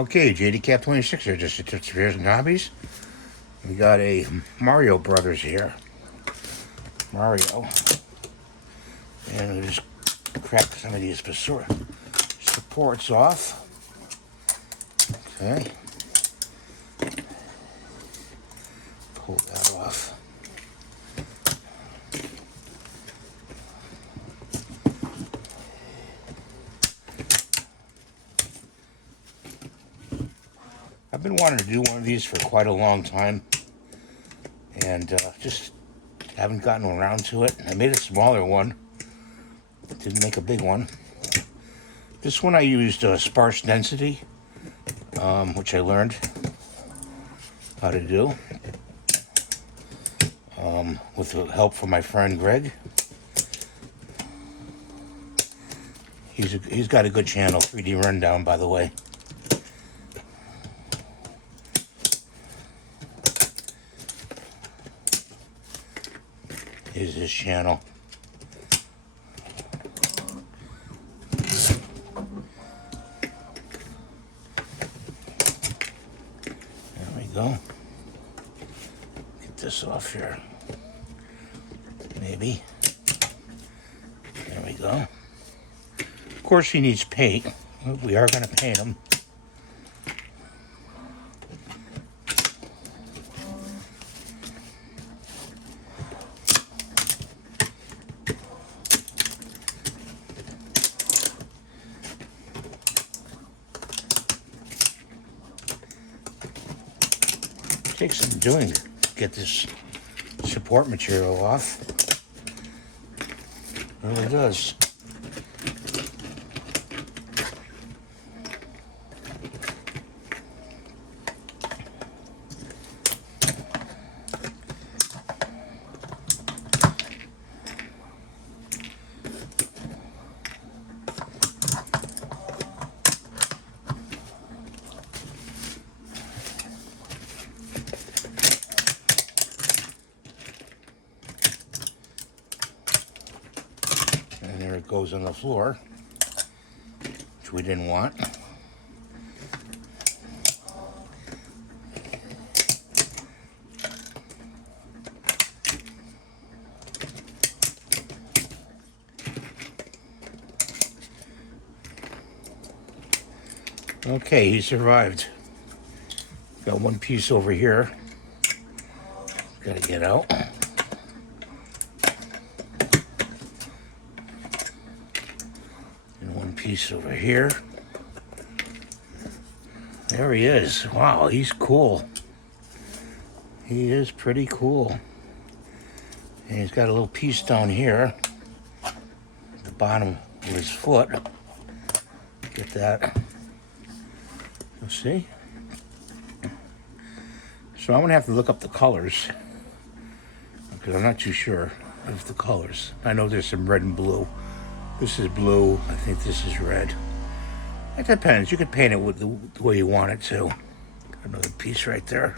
Okay, JD Cap 26 here, just tips, fears, and hobbies. We got a Mario Brothers here. Mario. And we just crack some of these supports off. Okay. Pull that off. I've been wanting to do one of these for quite a long time, and just haven't gotten around to it. I made a smaller one, didn't make a big one. This one I used sparse density, which I learned how to do with the help from my friend Greg. He's got a good channel, 3D Rundown, by the way. Is his channel. There we go. Get this off here. Maybe. There we go. Of course he needs paint. We are going to paint him. Takes some doing to get this support material off. It really does. And there it goes on the floor, which we didn't want. Okay, he survived. Got one piece over here. Gotta get out. And one piece over here. There he is. Wow, he's cool. He is pretty cool. And he's got a little piece down here at the bottom of his foot. Get that. You'll see. So I'm gonna have to look up the colors because I'm not too sure of the colors. I know there's some red and blue. This is blue. I think this is red. It depends. You could paint it with the way you want it to. Got another piece right there.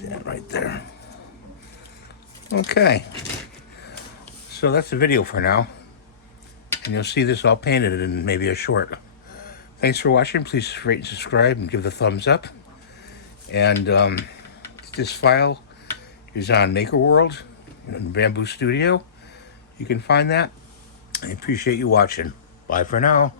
That right there. Okay. So that's the video for now. And you'll see this all painted in maybe a short. Thanks for watching. Please rate and subscribe and give the thumbs up. And this file is on Maker World in Bamboo Studio. You can find that. I appreciate you watching. Bye for now.